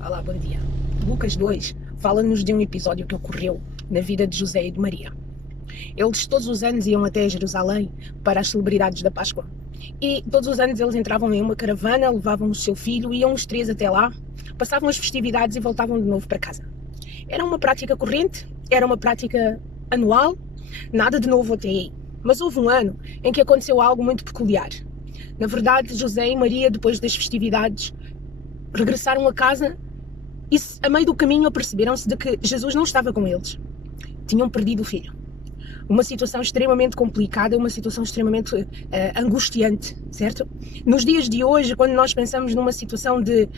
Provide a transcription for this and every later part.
Olá, bom dia. Lucas 2 fala-nos de um episódio que ocorreu na vida de José e de Maria. Eles todos os anos iam até Jerusalém para as celebridades da Páscoa. E todos os anos eles entravam em uma caravana, levavam o seu filho, iam os três até lá, passavam as festividades e voltavam de novo para casa. Era uma prática corrente, era uma prática anual, nada de novo até aí. Mas houve um ano em que aconteceu algo muito peculiar. Na verdade, José e Maria, depois das festividades, regressaram a casa e, a meio do caminho, aperceberam-se de que Jesus não estava com eles. Tinham perdido o filho. Uma situação extremamente complicada, uma situação extremamente angustiante, certo? Nos dias de hoje, quando nós pensamos numa situação de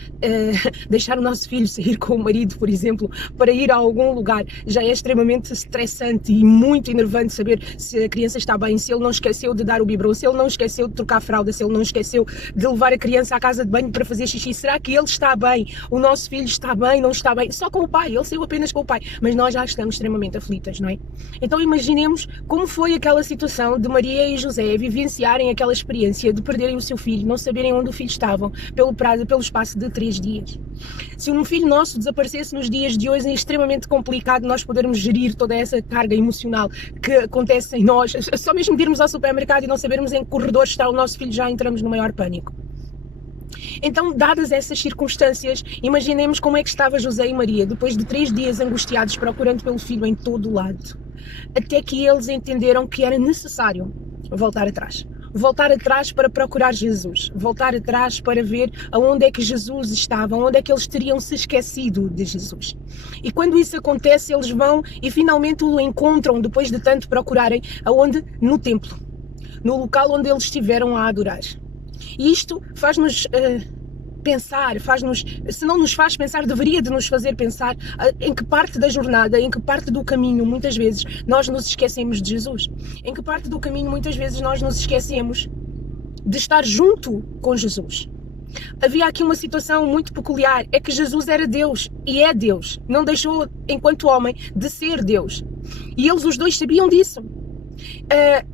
deixar o nosso filho sair com o marido, por exemplo, para ir a algum lugar, já é extremamente estressante e muito enervante saber se a criança está bem, se ele não esqueceu de dar o biberon, se ele não esqueceu de trocar a fralda, se ele não esqueceu de levar a criança à casa de banho para fazer xixi. Será que ele está bem? O nosso filho está bem, não está bem? Só com o pai, ele saiu apenas com o pai, mas nós já estamos extremamente aflitas, não é? Então imaginemos como foi aquela situação de Maria e José vivenciarem aquela experiência de perderem o seu filho, não saberem onde o filho estava, pelo espaço de 3 dias. Se um filho nosso desaparecesse nos dias de hoje, é extremamente complicado nós podermos gerir toda essa carga emocional que acontece em nós. Só mesmo de irmos ao supermercado e não sabermos em que corredor está o nosso filho, já entramos no maior pânico. Então, dadas essas circunstâncias, imaginemos como é que estava José e Maria, depois de 3 dias angustiados, procurando pelo filho em todo o lado. Até que eles entenderam que era necessário voltar atrás. Voltar atrás para procurar Jesus. Voltar atrás para ver aonde é que Jesus estava, onde é que eles teriam se esquecido de Jesus. E quando isso acontece, eles vão e finalmente o encontram, depois de tanto procurarem, aonde? No templo. No local onde eles estiveram a adorar. E isto faz-nos pensar, se não nos faz pensar, deveria de nos fazer pensar em que parte da jornada, em que parte do caminho, muitas vezes, nós nos esquecemos de Jesus. Em que parte do caminho, muitas vezes, nós nos esquecemos de estar junto com Jesus. Havia aqui uma situação muito peculiar, é que Jesus era Deus, e é Deus. Não deixou, enquanto homem, de ser Deus. E eles os dois sabiam disso.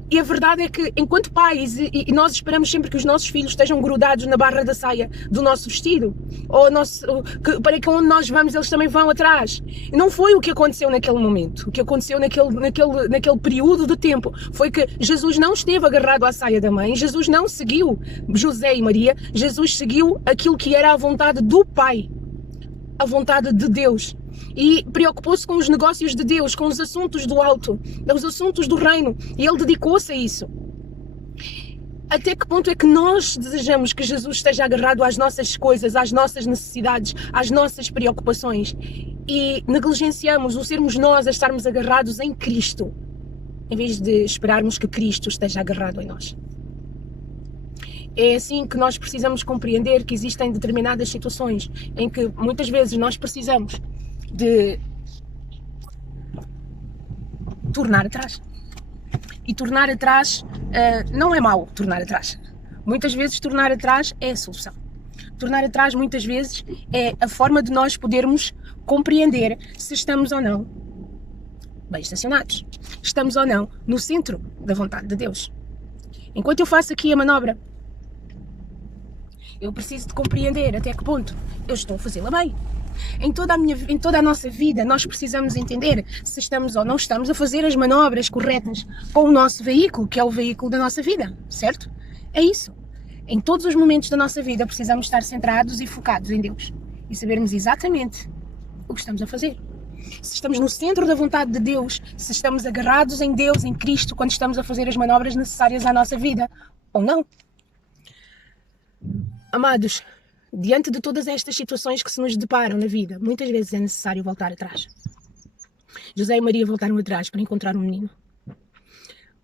E a verdade é que, enquanto pais, e nós esperamos sempre que os nossos filhos estejam grudados na barra da saia do nosso vestido, ou para que onde nós vamos eles também vão atrás. Não foi o que aconteceu naquele momento. O que aconteceu naquele período de tempo foi que Jesus não esteve agarrado à saia da mãe, Jesus não seguiu José e Maria, Jesus seguiu aquilo que era a vontade do Pai, a vontade de Deus. E preocupou-se com os negócios de Deus, com os assuntos do alto, os assuntos do reino, e ele dedicou-se a isso. Até que ponto é que nós desejamos que Jesus esteja agarrado às nossas coisas, às nossas necessidades, às nossas preocupações, e negligenciamos o sermos nós a estarmos agarrados em Cristo, em vez de esperarmos que Cristo esteja agarrado em nós? É assim que nós precisamos compreender que existem determinadas situações em que muitas vezes nós precisamos de tornar atrás. E tornar atrás não é mau, tornar atrás. Muitas vezes tornar atrás é a solução. Tornar atrás muitas vezes é a forma de nós podermos compreender se estamos ou não bem estacionados. Estamos ou não no centro da vontade de Deus. Enquanto eu faço aqui a manobra, eu preciso de compreender até que ponto eu estou a fazê-la bem. Em toda a nossa vida, nós precisamos entender se estamos ou não estamos a fazer as manobras corretas com o nosso veículo, que é o veículo da nossa vida, certo? É isso. Em todos os momentos da nossa vida, precisamos estar centrados e focados em Deus e sabermos exatamente o que estamos a fazer. Se estamos no centro da vontade de Deus, se estamos agarrados em Deus, em Cristo, quando estamos a fazer as manobras necessárias à nossa vida, ou não. Amados, diante de todas estas situações que se nos deparam na vida, muitas vezes é necessário voltar atrás. José e Maria voltaram atrás para encontrar um menino.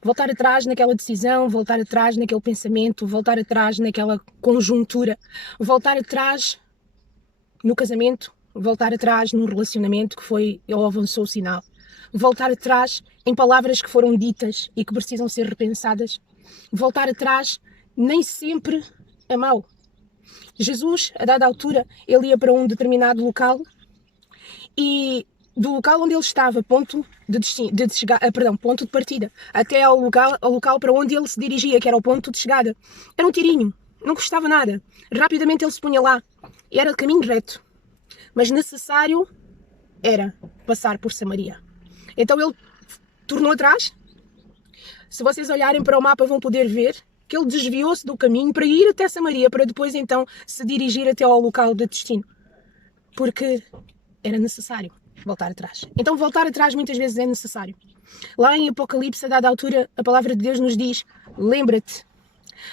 Voltar atrás naquela decisão, voltar atrás naquele pensamento, voltar atrás naquela conjuntura, voltar atrás no casamento, voltar atrás num relacionamento que foi ou avançou o sinal, voltar atrás em palavras que foram ditas e que precisam ser repensadas, voltar atrás nem sempre é mau. Jesus, a dada altura, ele ia para um determinado local e do local onde ele estava, ponto de partida, até ao local para onde ele se dirigia, que era o ponto de chegada, era um tirinho, não custava nada. Rapidamente ele se punha lá e era de caminho reto. mas necessário era passar por Samaria. Então ele tornou atrás. Se vocês olharem para o mapa vão poder ver que ele desviou-se do caminho para ir até Samaria, para depois então se dirigir até ao local de destino. Porque era necessário voltar atrás. Então voltar atrás muitas vezes é necessário. Lá em Apocalipse, a dada altura, a palavra de Deus nos diz: lembra-te.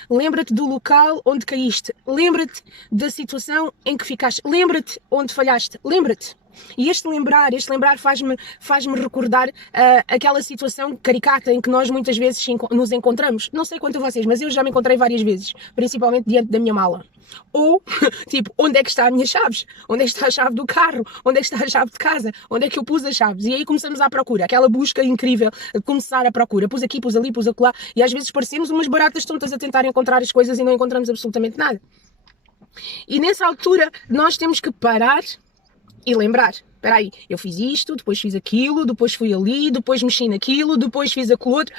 Lembra-te do local onde caíste. Lembra-te da situação em que ficaste. Lembra-te onde falhaste. Lembra-te. E este lembrar faz-me recordar aquela situação caricata em que nós muitas vezes nos encontramos. Não sei quanto a vocês, mas eu já me encontrei várias vezes, principalmente diante da minha mala. Ou, tipo, onde é que está a minha chaves? Onde é que está a chave do carro? Onde é que está a chave de casa? Onde é que eu pus as chaves? E aí começamos à procura, aquela busca incrível de começar a procura. Pus aqui, pus ali, pus acolá, e às vezes parecemos umas baratas tontas a tentar encontrar as coisas e não encontramos absolutamente nada. E nessa altura nós temos que parar e lembrar. Espera aí, eu fiz isto, depois fiz aquilo, depois fui ali, depois mexi naquilo, depois fiz aquilo outro.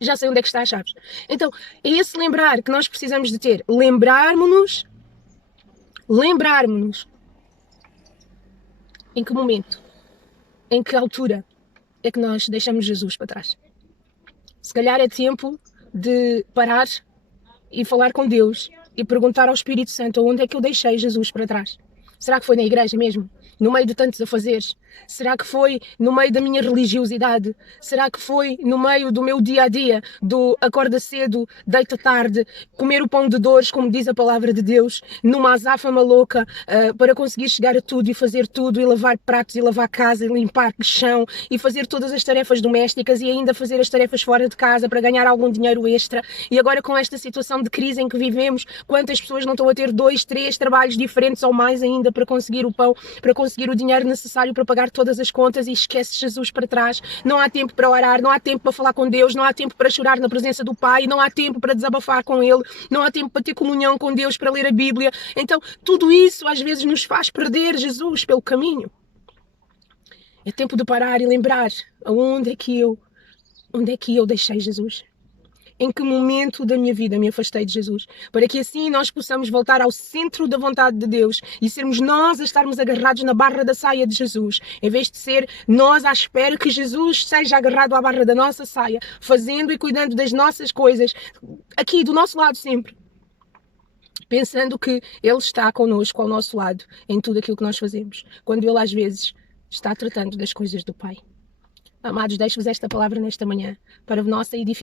Já sei onde é que está as chaves. Então, é esse lembrar que nós precisamos de ter. Lembrarmos-nos em que momento, em que altura é que nós deixamos Jesus para trás. Se calhar é tempo de parar e falar com Deus e perguntar ao Espírito Santo onde é que eu deixei Jesus para trás. Será que foi na igreja mesmo? No meio de tantos afazeres? Será que foi no meio da minha religiosidade? Será que foi no meio do meu dia-a-dia, do acorda cedo, deita tarde, comer o pão de dores, como diz a palavra de Deus, numa azáfama louca, para conseguir chegar a tudo e fazer tudo, e lavar pratos, e lavar casa, e limpar chão, e fazer todas as tarefas domésticas, e ainda fazer as tarefas fora de casa para ganhar algum dinheiro extra? E agora com esta situação de crise em que vivemos, quantas pessoas não estão a ter 2, 3 trabalhos diferentes ou mais ainda para conseguir o pão, para conseguir o dinheiro necessário para pagar todas as contas, e esquece Jesus para trás? Não há tempo para orar, não há tempo para falar com Deus, não há tempo para chorar na presença do Pai, não há tempo para desabafar com Ele, não há tempo para ter comunhão com Deus, para ler a Bíblia. Então tudo isso às vezes nos faz perder Jesus pelo caminho. É tempo de parar e lembrar onde é que eu deixei Jesus. Em que momento da minha vida me afastei de Jesus, para que assim nós possamos voltar ao centro da vontade de Deus e sermos nós a estarmos agarrados na barra da saia de Jesus, em vez de ser nós à espera que Jesus seja agarrado à barra da nossa saia, fazendo e cuidando das nossas coisas, aqui do nosso lado sempre, pensando que Ele está connosco ao nosso lado em tudo aquilo que nós fazemos, quando Ele às vezes está tratando das coisas do Pai. Amados, deixo-vos esta palavra nesta manhã, para a nossa edificação.